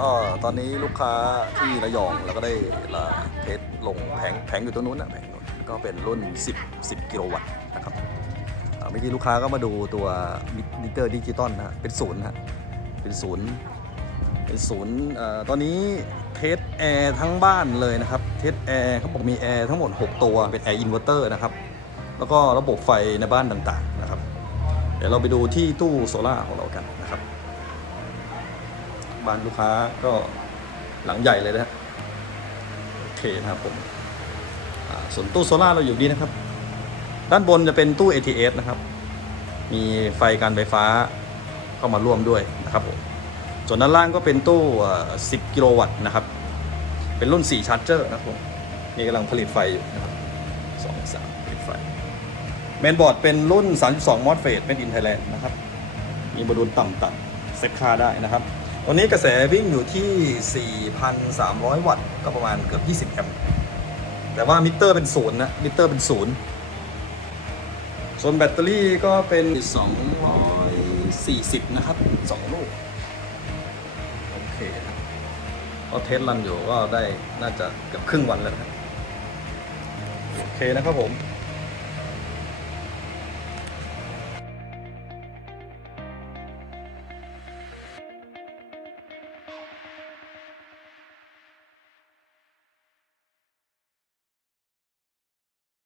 ก็ตอนนี้ลูกค้าที่ระยองแล้วก็ได้ละเทสลงแผงแผงอยู่ตรงนู้นนะแผงนู้นก็เป็นรุ่น 10 10 กิโลวัตต์นะครับอ่าเมื่อกี้ลูกค้าก็มาดูตัวมิเตอร์ดิจิตอลนะฮะเป็นศูนย์นะฮะเป็นศูนย์เป็นศูนย์เอ่อตอนนี้เทสแอร์ทั้งบ้านเลยนะครับเทสแอร์เขาบอกมีแอร์ทั้งหมด 6 ตัวเป็นแอร์อินเวอร์เตอร์นะครับแล้วก็ระบบไฟในบ้านต่างๆนะครับ เดี๋ยวเราไปดูที่ตู้โซล่าของเรากันนะครับ บ้านลูกค้าก็หลังใหญ่เลยนะ โอเคนะครับผมส่วนตู้โซล่าเราอยู่นี่นะครับ ด้านบนจะเป็นตู้ ATS นะครับ มีไฟการไฟฟ้าเข้ามาร่วมด้วยนะครับผมส่วนด้านล่างก็เป็นตู้ 10 กิโลวัตต์นะครับ เป็นรุ่น 4 ชาร์จเจอร์นะครับผมนี่กำลังผลิตไฟอยู่นะครับสองสามผลิตไฟเมนบอร์ดเป็นรุ่น 32 มอสเฟสเป็นอินไทยแลนด์นะครับ มีบอลลูนต่ำๆเซ็ตค่าได้นะครับ ตัวนี้กระแสวิ่งอยู่ที่ 4,300 วัตต์ ก็ประมาณเกือบ 20 แอมป์ แต่ว่ามิเตอร์เป็นศูนย์นะ มิเตอร์เป็นศูนย์ ส่วนแบตเตอรี่ก็เป็น 240 นะครับ 2 ลูก โอเคครับก็เทสรันอยู่ก็ได้น่าจะเกือบครึ่งวันแล้วนะครับ โอเคนะครับผม